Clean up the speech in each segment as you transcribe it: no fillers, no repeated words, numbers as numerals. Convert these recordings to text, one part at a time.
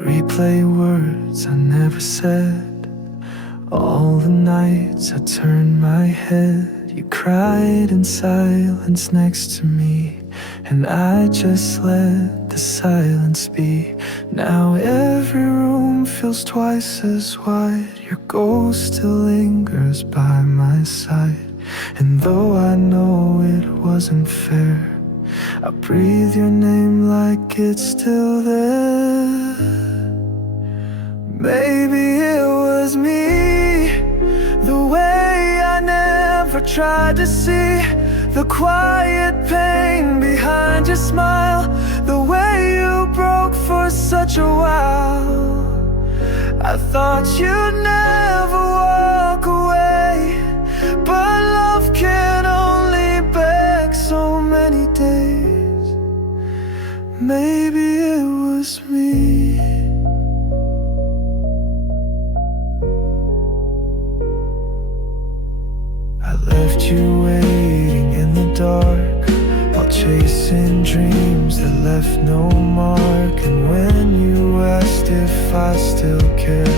replay words I never said. All the nights I turned my head, you cried in silence next to me, and I just let the silence be. Now every room feels twice as wide, your ghost still lingers by my side. And though I know it wasn't fair, I breathe your name like it's still there. Maybe it was me, the way I never tried to see the quiet pain behind your smile, the way you broke for such a while. I thought you'd never walk away, but love can only beg so many days. Maybe it was me. I left you waiting in the dark, while chasing dreams that left no mark. And when you asked if I still cared,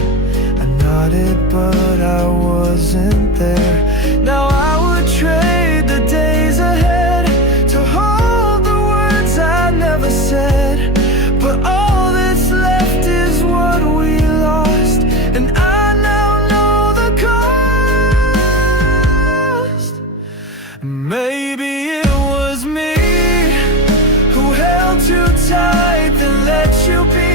I nodded but I wasn't there. Now I would trade the days ahead to hold the words I never said, but all that's left is what we lost, and I now know the cost. Maybe it was me who held too tight, then let you be,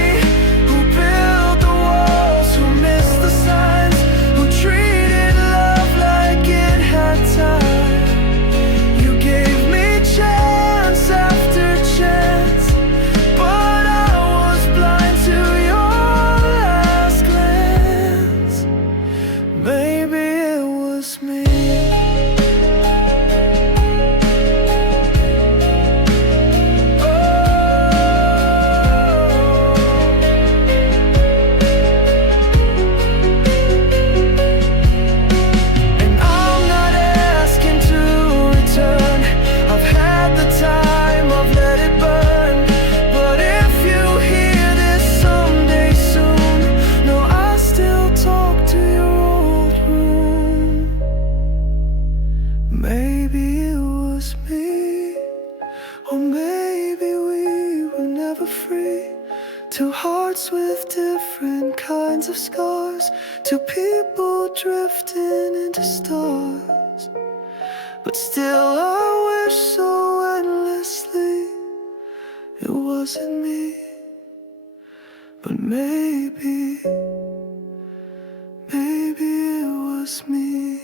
who built the walls, who missed the signs, who treated love like it had time. You gave me chance after chance, but I was blind to your last glance. Maybe it was me. Maybe it was me, or maybe we were never free. Two hearts with different kinds of scars, two people drifting into stars. But still I wish so endlessly it wasn't me. But maybe it was me.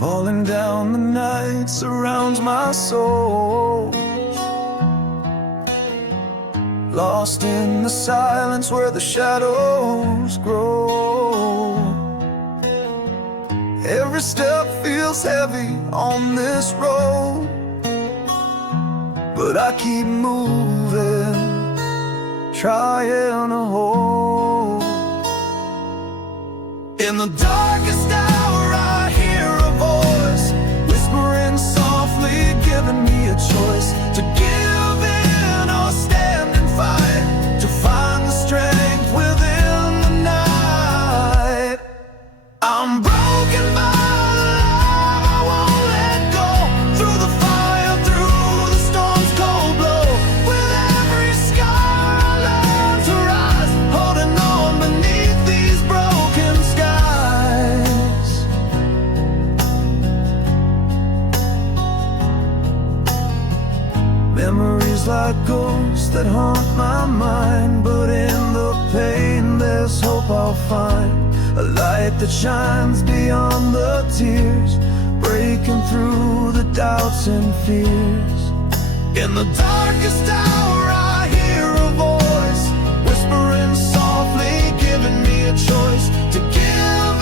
Falling down, the night surrounds my soul, lost in the silence where the shadows grow. Every step feels heavy on this road, but I keep moving, trying to hold. In the darkest hour I hear a voice, whispering softly, giving me a choice to give in or stand and fight, to find the strength within the night. I'm broken by love, I won't let go, through the fire, through the storm's cold blow. With every scar I learn to rise, holding on beneath these broken skies. Memories like ghosts that haunt my mind, but in the pain there's hope I'll find. A light that shines beyond the tears, breaking through the doubts and fears. In the darkest hour I hear a voice, whispering softly, giving me a choice to give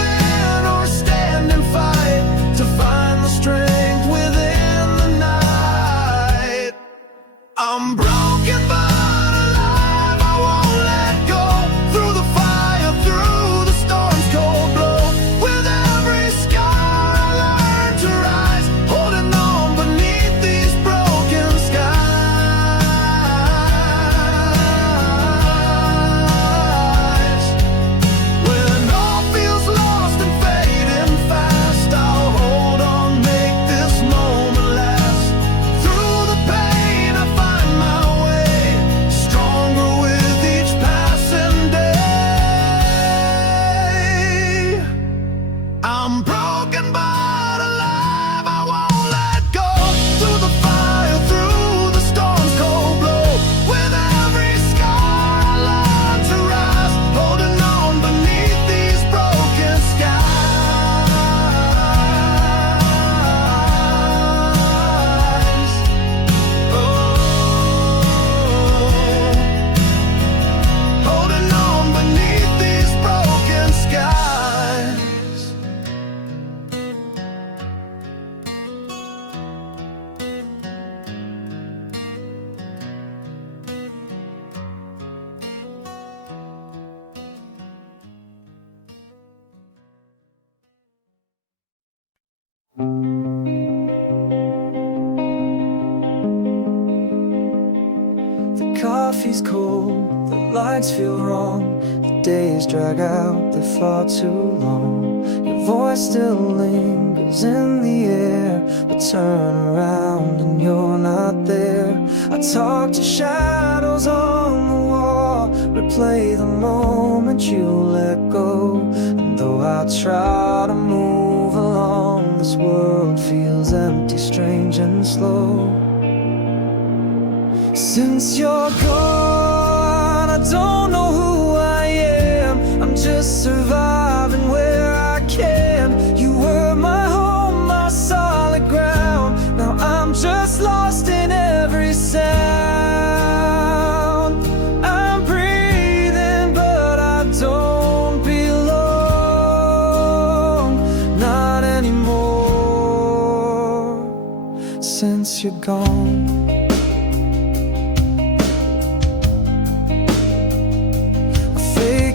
I'm broken but alive, I won't let go. Through the fire, through the storm's cold blow, with every scar I learn to rise, holding on beneath these broken skies. Oh, holding on beneath these broken skies. The coffee's cold, the lights feel wrong, the days drag out, they're far too long. Your voice still lingers in the air, but turn around and you're not there. I talk to shadows on the wall, replay the moment you let go. And though I try to move along, this world feels empty, strange and slow. Since you're gone, I don't know who I am. I'm just surviving where I can. You were my home, my solid ground. Now I'm just lost in every sound. I'm breathing, but I don't belong. Not anymore. Since you're gone,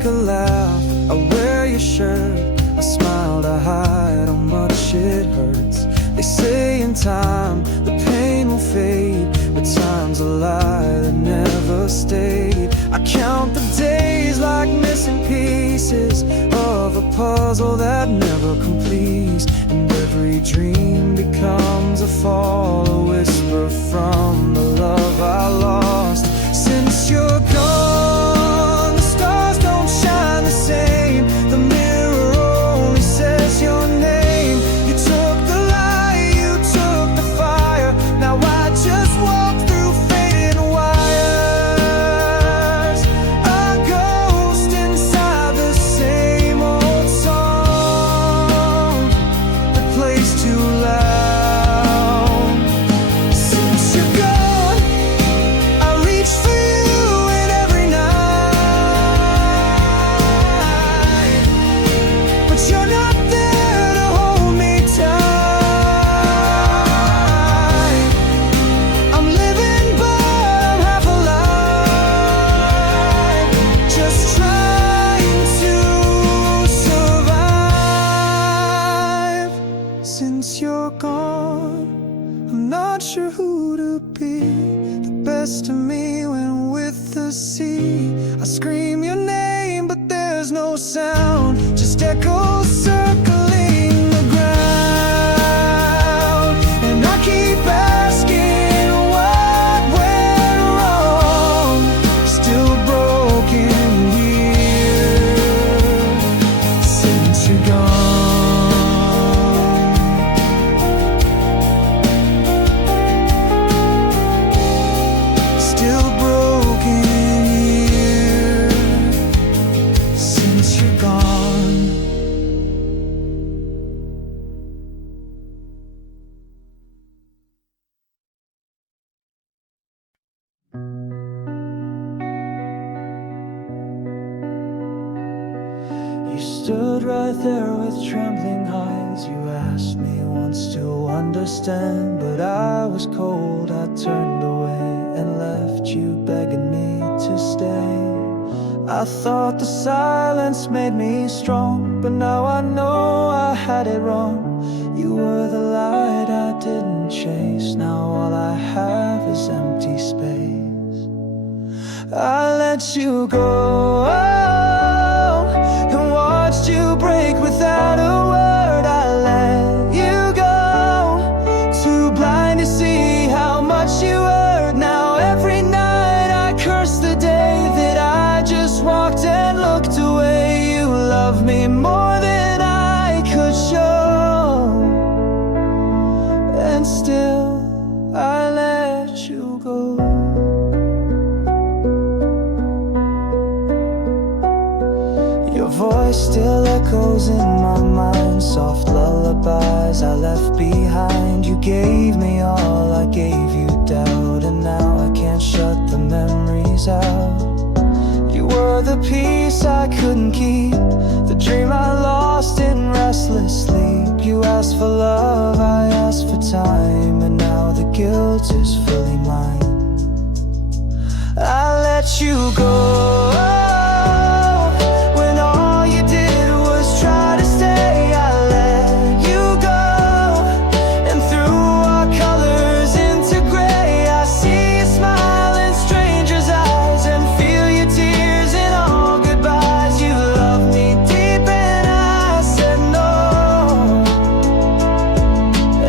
a laugh, I wear your shirt, I smile to hide how much it hurts. They say in time the pain will fade, but time's a lie that never stayed. I count the days like missing pieces of a puzzle that never completes, and every dream becomes a fall, a whisper from the love I lost. Since you're gone, the stars don't shine the same. The mirror only says your name. You took the light, you took the fire. Now I just walk through faded wires, a ghost inside the same old song that plays too loud. Since you're gone, I reach for you in every night, but you're not there to hold me tight. I'm living but I'm half alive, just trying to survive. Since you're gone, I'm not sure who to be. The best of me went with the sea. I scream your name, but there's no sound, just echoes circling the ground. And I keep asking what went wrong. Still broken here since you're gone. Still broken here since you're gone. You stood right there with trembling eyes. You asked me once to understand, but I was cold. I turned away and left you begging me to stay. I thought the silence made me strong, but now I know I had it wrong. You were the light I didn't chase. Now all I have is empty space. I let you go and watched you break without a word. I let you go, too blind to see how much you hurt. Now every night I curse the day that I just walked and looked away. You love me more than I could show. echoes in my mind, soft lullabies I left behind. You gave me all, I gave you doubt, and now I can't shut the memories out. You were the peace I couldn't keep, the dream I lost in restless sleep. You asked for love, I asked for time, and now the guilt is fully mine. I let you go when all you did was try to stay. I let you go, and through our colors into gray, I see you smile in strangers' eyes and feel your tears in all goodbyes. You loved me deep and I said no,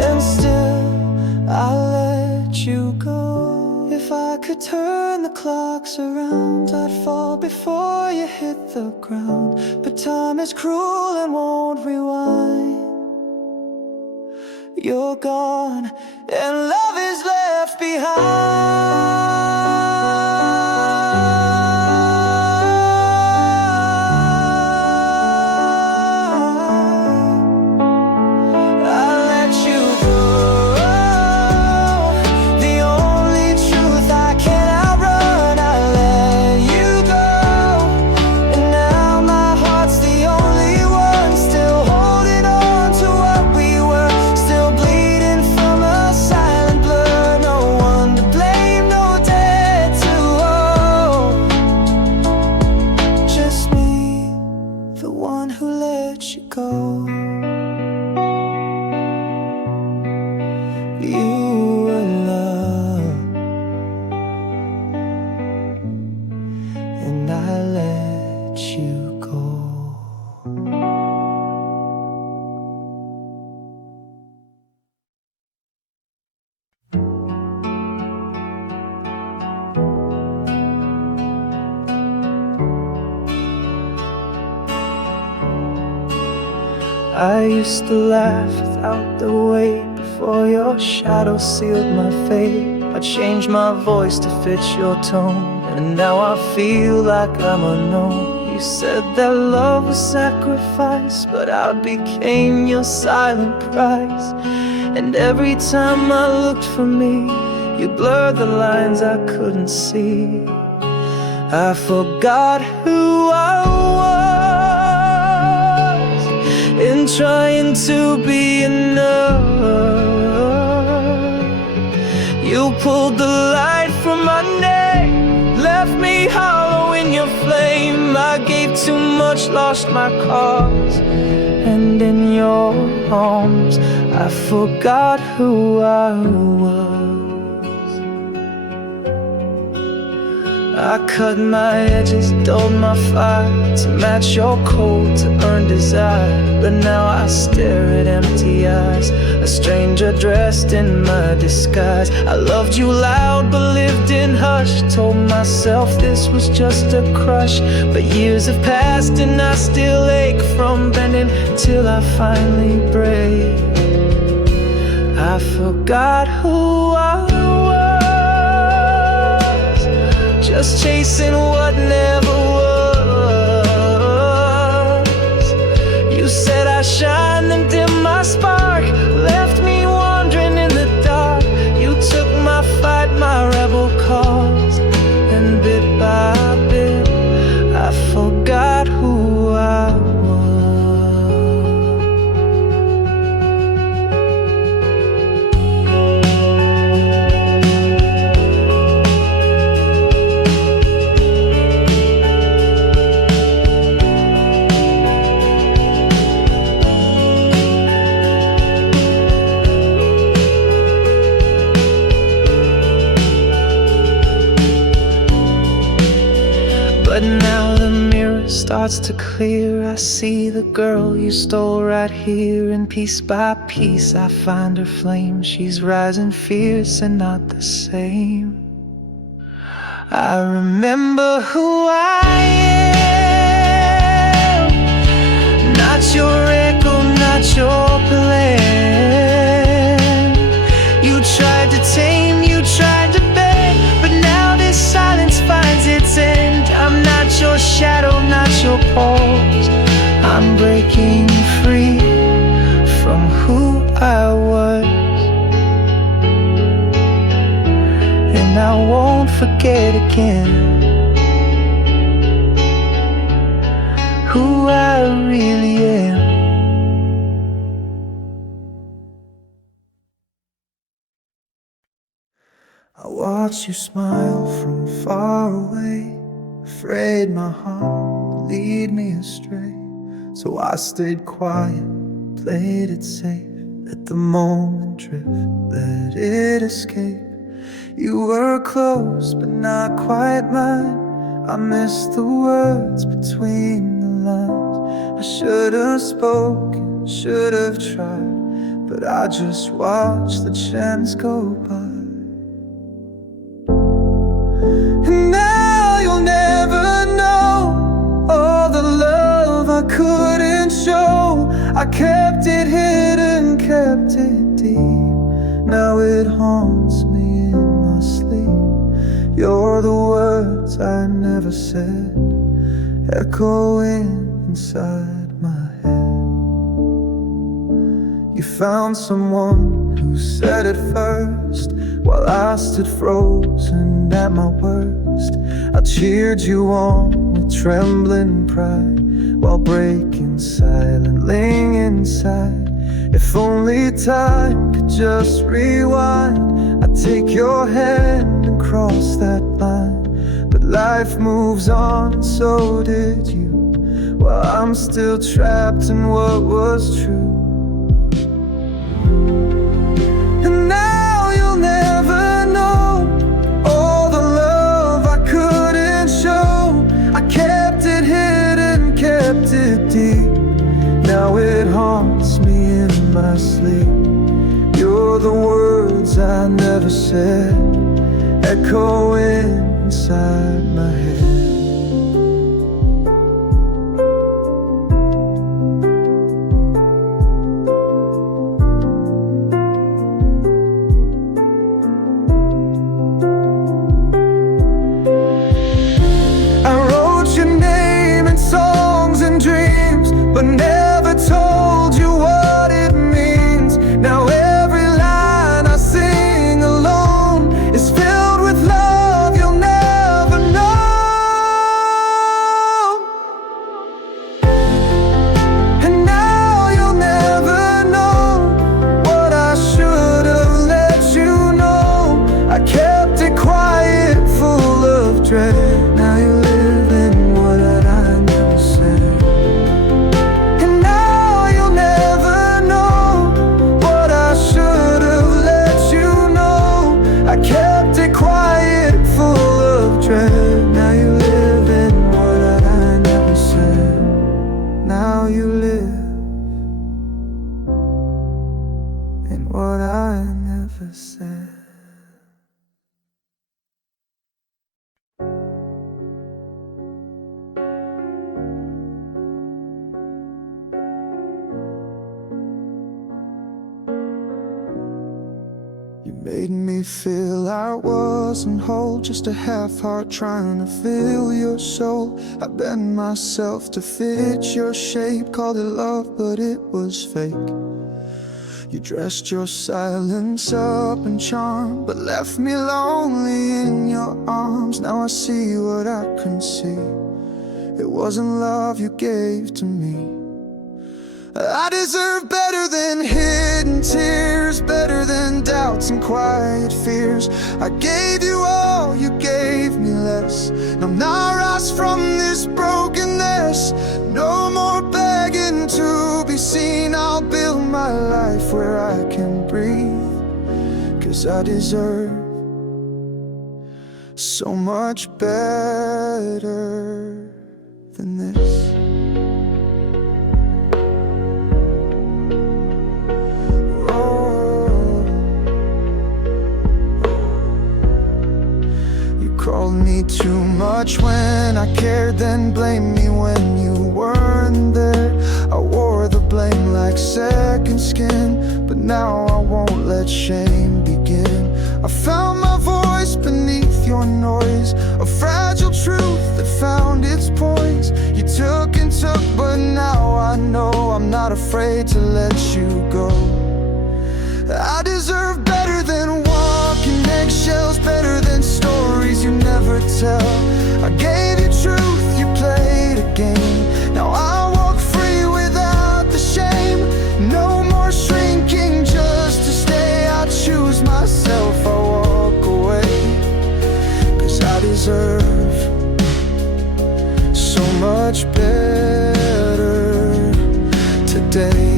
and still I let you go. If I could turn the clocks around, I'd fall before you hit the ground. But time is cruel and won't rewind. You're gone and love is left behind. I used to laugh without the weight, before your shadow sealed my fate. I changed my voice to fit your tone, and now I feel like I'm unknown. You said that love was sacrifice, but I became your silent price. And every time I looked for me, you blurred the lines I couldn't see. I forgot who I was in trying to be enough. You pulled the light from my neck, left me hollow in your flame. I gave too much, lost my cause, and in your arms I forgot who I was. I cut my edges, dulled my fire to match your cold, to earn desire. But now I stare at empty eyes, a stranger dressed in my disguise. I loved you loud but lived in hush, told myself this was just a crush. But years have passed and I still ache from bending till I finally break. I forgot who I was, just chasing what never was. You said I shine and dim my spark, left me wandering in the dark. You took my fight, my rebel cause, and bit by bit I forgot who I was. But now the mirror starts to clear. I see the girl you stole right here, and piece by piece I find her flame. She's rising fierce and not the same. I remember who I am, not your echo, not your plan. You tried to tame, you tried to beg, but now this silence finds its end. I'm not your shadow, not your pulse, I'm breaking forget again who I really am. I watch you smile from far away, afraid my heart would lead me astray. So I stayed quiet, played it safe, let the moment drift, let it escape. You were close, but not quite mine. I missed the words between the lines. I should have spoken, should have tried, but I just watched the chance go by. And now you'll never know all the love I couldn't show. I kept it hidden, kept it deep. Now it haunts me in my sleep. You're the words I never said, echoing inside my head. You found someone who said it first, while I stood frozen at my worst. I cheered you on with trembling pride, while breaking silently inside. If only time could just rewind, I'd take your hand and cross that line. But life moves on, so did you, while I'm still trapped in what was true. And now you'll never know all the love I couldn't show. I kept it hidden, kept it deep. Now it haunts me in my sleep. You're the words I never said, echoing inside my head. But never told you what it means. Now every line I sing alone is filled with love you'll never know. And now you'll never know what I should have let you know. I kept it quiet, full of dread. Now you live in what I never said. Now you live in what I never said. Now you live in what I never said. You made me feel I wasn't whole, just a half heart trying to fill your soul. I bent myself to fit your shape, called it love, but it was fake. You dressed your silence up in charm, but left me lonely in your arms. Now I see what I couldn't see. It wasn't love you gave to me. I deserve better than hidden tears, better than doubts and quiet fears. I gave you all, you gave me less. Now I'm not rise from this brokenness. No more begging to be seen. I'll build my life where I can breathe, 'cause I deserve so much better than this. Called me too much when I cared, then blamed me when you weren't there. I wore the blame like second skin, but now I won't let shame begin. I found my voice beneath your noise, a fragile truth that found its poise. You took and took, but now I know I'm not afraid to let you go. I deserve better than walking walking eggshells better than stories you never tell. I gave you truth, you played a game. Now I walk free without the shame. No more shrinking just to stay. I choose myself, I walk away. 'Cause I deserve so much better today.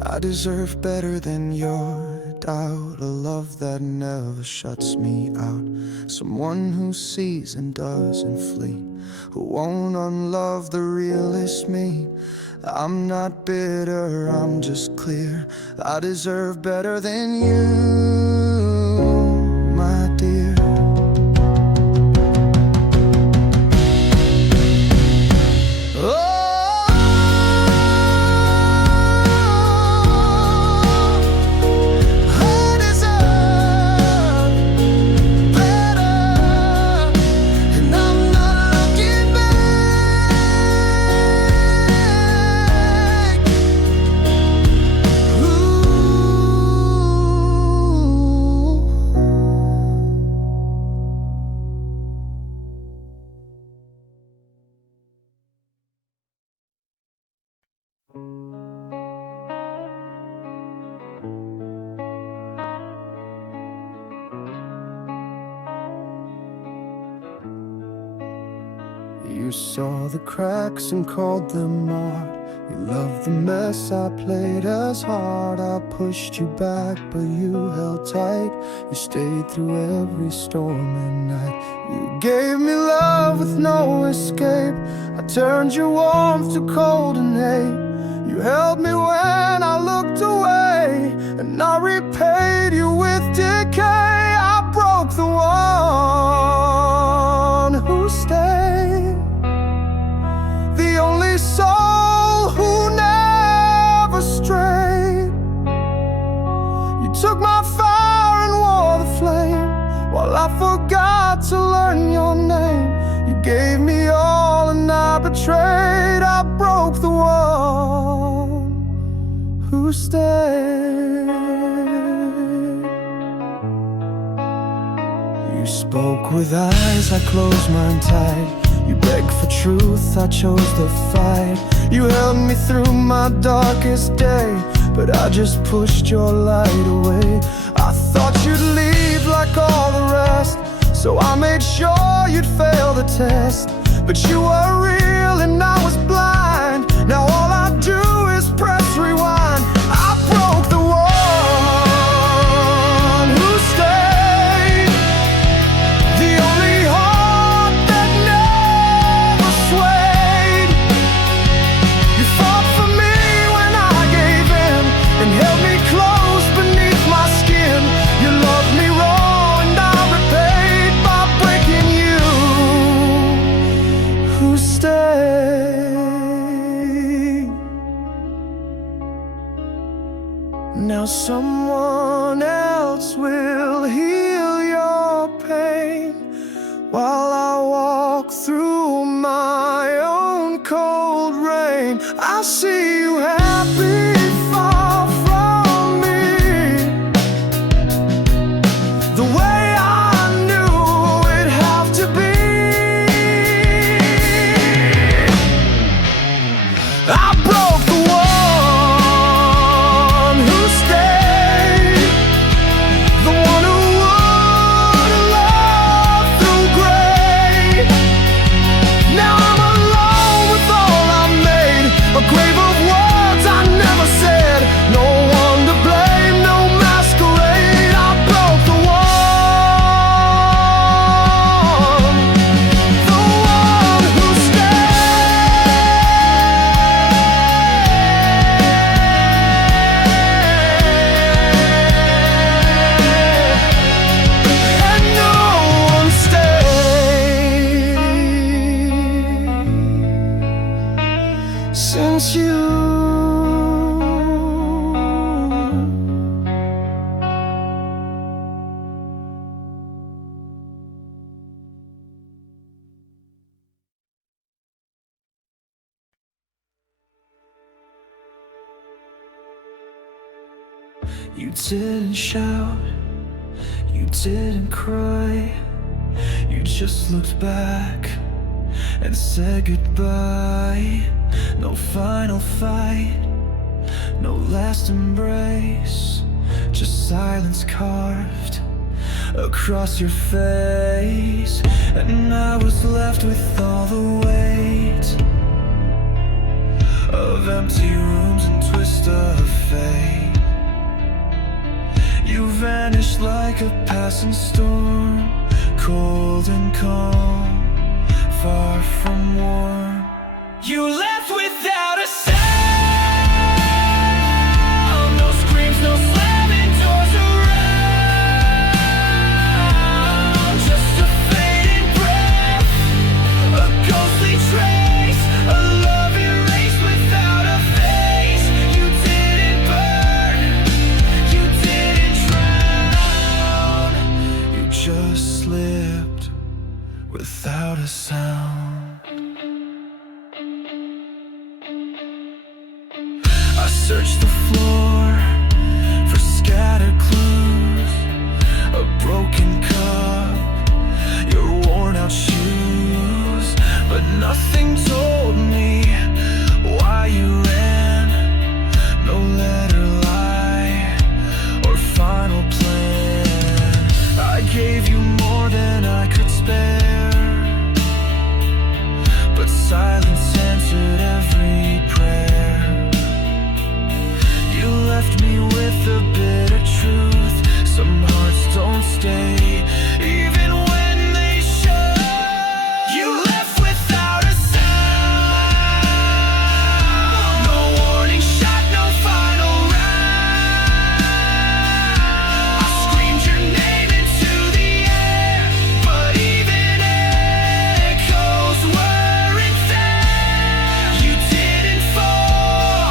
I deserve better than your doubt, a love that never shuts me out, someone who sees and doesn't flee, who won't unlove the realest me. I'm not bitter, I'm just clear. I deserve better than you, my dear. You saw the cracks and called them art. You loved the mess I played as hard. I pushed you back, but you held tight. You stayed through every storm and night. You gave me love with no escape. I turned your warmth to cold and hate. You held me when I looked away, and I repaid you with decay. I broke the one who stayed, the only soul who never strayed. You took my fire and wore the flame, while I forgot to learn your name. You gave me all and I betrayed. I broke the one who stayed. You spoke with eyes, I closed mine tight. You begged for truth, I chose the fight. You held me through my darkest day, but I just pushed your light away. I thought you'd leave like all the rest, so I made sure you'd fail the test. But you were real and I was blind. Now all I do is press rewind. I broke the one who stayed, the only heart that never swayed. You fought for me when I gave in, and held me close beneath my skin. You loved me raw and I repaid by breaking you who stayed. Now someone else will heal your pain, while I walk through my own cold rain. I see you happy far from me, the way I knew it'd have to be. I broke the one who stayed, the one who would love through gray. Now I'm alone with all I made, a grave of words I never said. No one to blame, no masquerade. I broke the one who stayed, and no one stayed. Since you You didn't shout, you didn't cry. You just looked back and said goodbye. No final fight, no last embrace, just silence carved across your face. And I was left with all the weight of empty rooms and twist of fate. You vanished like a passing storm, cold and calm, far from warm. You left without a sound, no screams, no slamming doors around, just a fading breath, a ghostly trace, a love erased without a face. You didn't burn, you didn't drown, you just slipped without a sound. I searched the floor for scattered clues, a broken cup, your worn out shoes, but nothing told me why you ran. No letter, lie, or final plan. I gave you more than I could spare, but silence answered every prayer. You left me with the bitter truth. Some hearts don't stay, even when they should. You left without a sound, no warning shot, no final round. I screamed your name into the air, but even echoes weren't there. You didn't fall,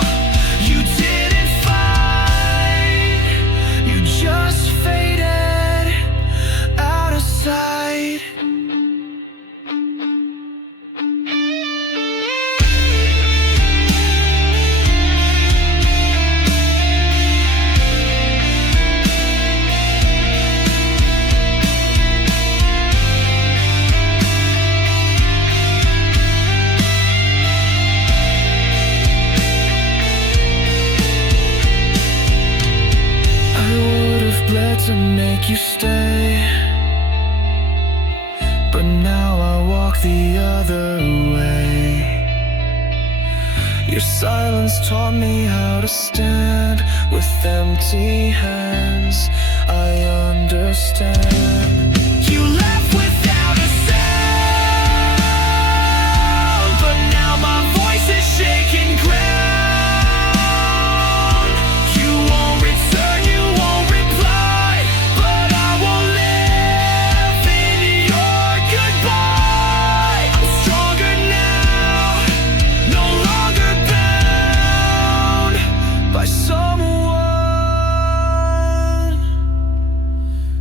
you didn't fight, you just faded out of sight. I would have bled to make you stay, but now I walk the other way. Your silence taught me how to stand with empty hands. I understand. You left without a sound, but now my voice is shaking ground. You won't return, you won't reply, but I will live in your goodbye. I'm stronger now, no longer bound by someone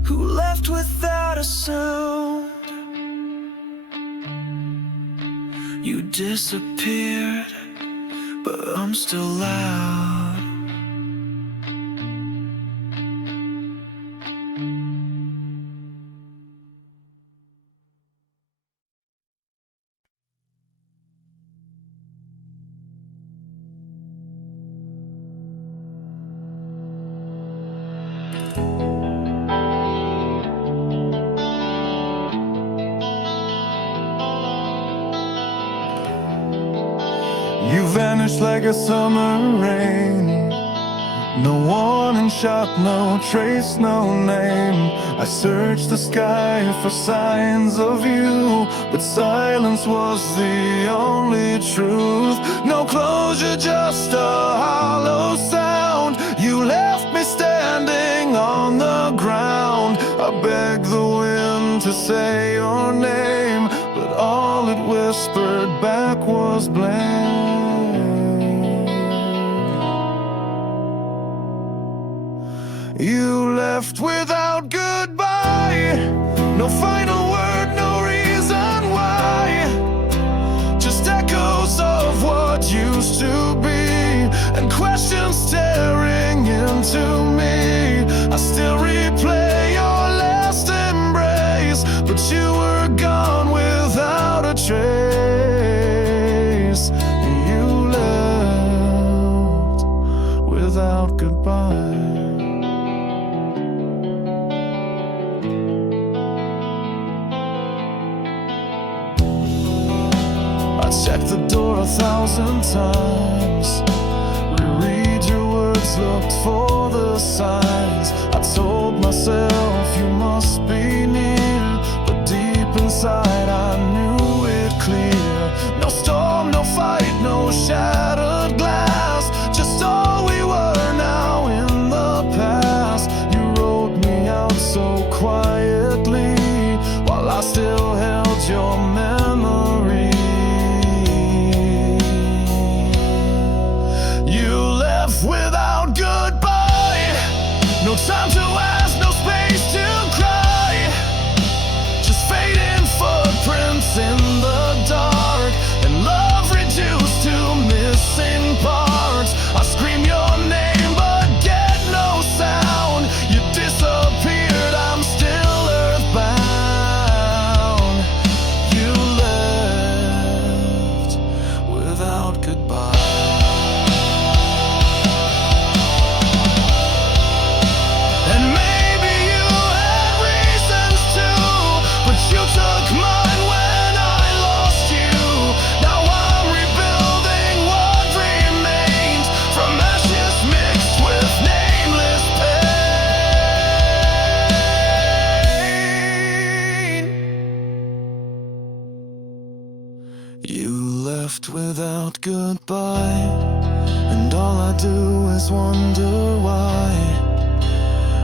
who left without a sound. You disappeared, but I'm still loud. You vanished like a summer rain. No warning shot, no trace, no name. I searched the sky for signs of you, but silence was the only truth. No closure, just a hollow sound. You left me standing on the ground. I begged the wind to say your name, but all it whispered back was blame. You left without goodbye, no final word, no reason why, just echoes of what used to be, and questions staring into me. 1,000 times. Reread your words, looked for the signs. I told myself you must be near, but deep inside I knew it clear. No storm, no fight, no shattered glass, just all we were now in the past. You wrote me out so quietly while I still held your memory. You left without goodbye, no time to ask, no space to cry, just fading footprints in the dark, and love reduced to missing parts. I scream your name but get no sound. You disappeared, I'm still earthbound. You left without goodbye. And maybe you had reasons too, but you took mine when I lost you. Now I'm rebuilding what remains from ashes mixed with nameless pain. You left without goodbye, and all I do is wonder why.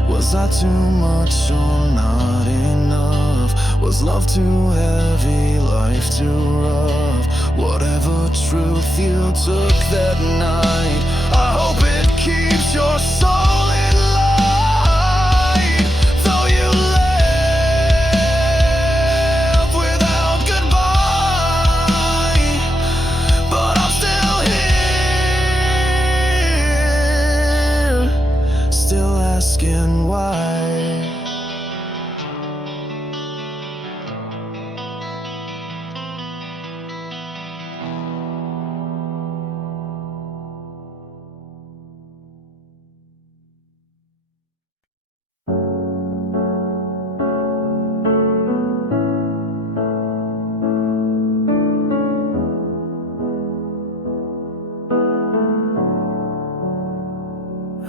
Was I too much or not enough? Was love too heavy, life too rough? Whatever truth you took that night, I hope it keeps your soul in light. Though you left without goodbye, but I'm still here, still asking why.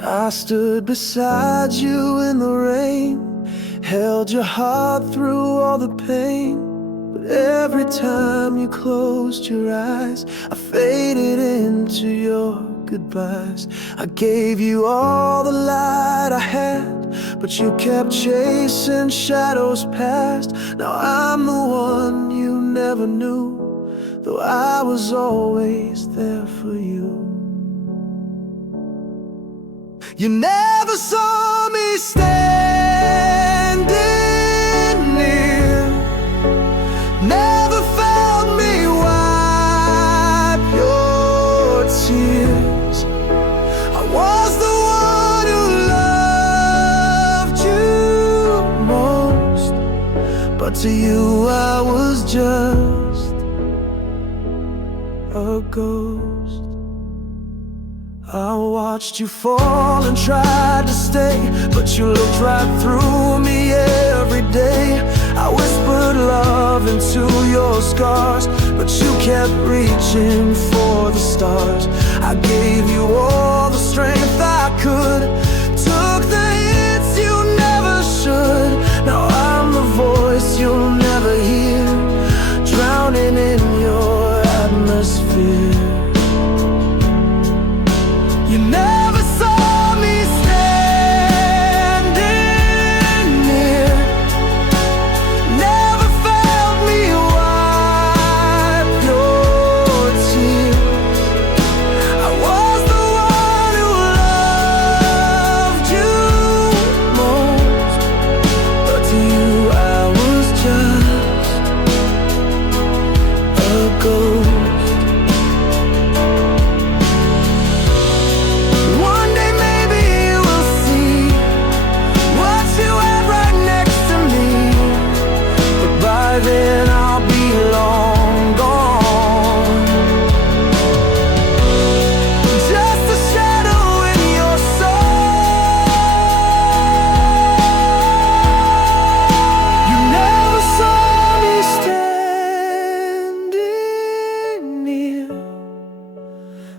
I stood beside you in the rain, held your heart through all the pain. But every time you closed your eyes, I faded into your goodbyes. I gave you all the light I had, but you kept chasing shadows past. Now I'm the one you never knew, though I was always there for you. You never saw me standing near, never felt me wipe your tears. I was the one who loved you most, but to you I was just a ghost. I watched you fall and tried to stay, but you looked right through me every day. I whispered love into your scars, but you kept reaching for the stars. I gave you all the strength I could, took the hits you never should. Now I'm the voice you'll never hear, drowning in your atmosphere. You never saw me standing near, never felt me wipe your tears. I was the one who loved you most, but to you I was just a ghost.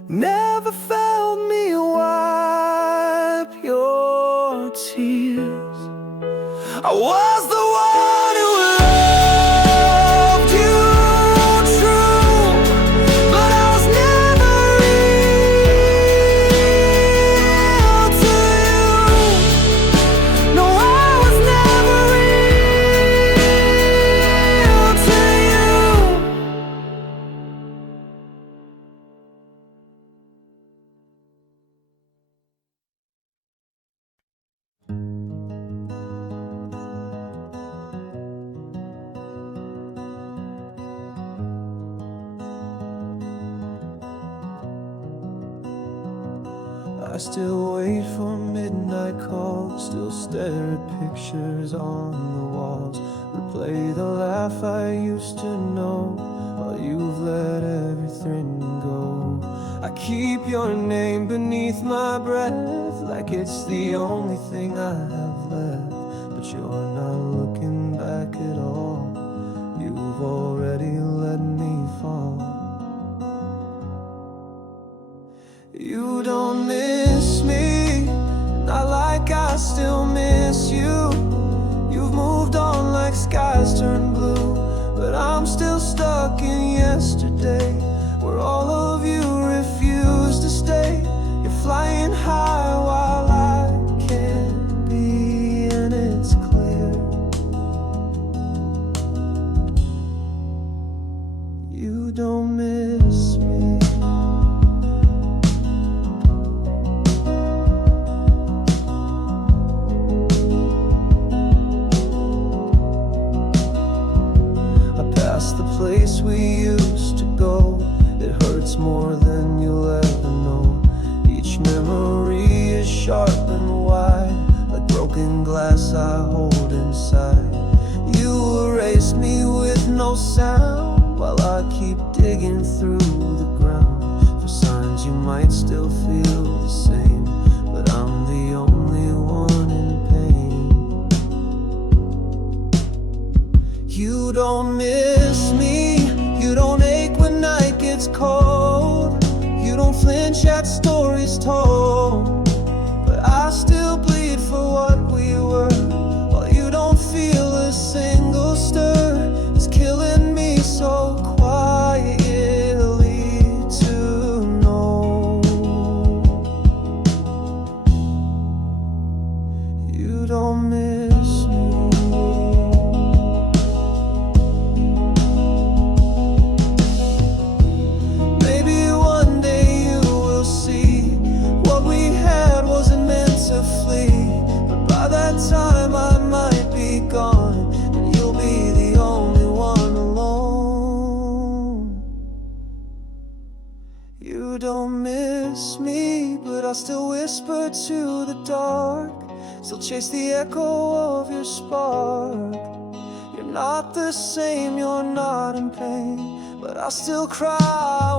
never felt me wipe your tears. I was the one who loved you true, but I was never real to you. No, I was never real to you. I still wait for midnight calls, still stare at pictures on the walls, replay the laugh I used to know, while you've let everything go. I keep your name beneath my breath, like it's the only thing I have left. But you're not looking back at all, you've already let me fall. You don't miss me, not like I still miss you. You've moved on like skies turn blue, but I'm still stuck in yesterday, where all of you refuse to stay. You're flying high while I can't be, and it's clear you don't miss me. The place we used to go, it hurts more than you'll ever know. Each memory is sharp and wide, like broken glass I hold inside. You erased me with no sound, while I keep digging through the ground for signs you might still feel the same, but I'm the only one in pain. You don't miss me, you don't ache when night gets cold, you don't flinch at stories told, but I still bleed for what we were, while you don't feel a single stir. It's killing me so quietly to know you don't miss me. Time I might be gone, and you'll be the only one alone. You don't miss me, but I still whisper to the dark, still chase the echo of your spark. You're not the same, you're not in pain, but I still cry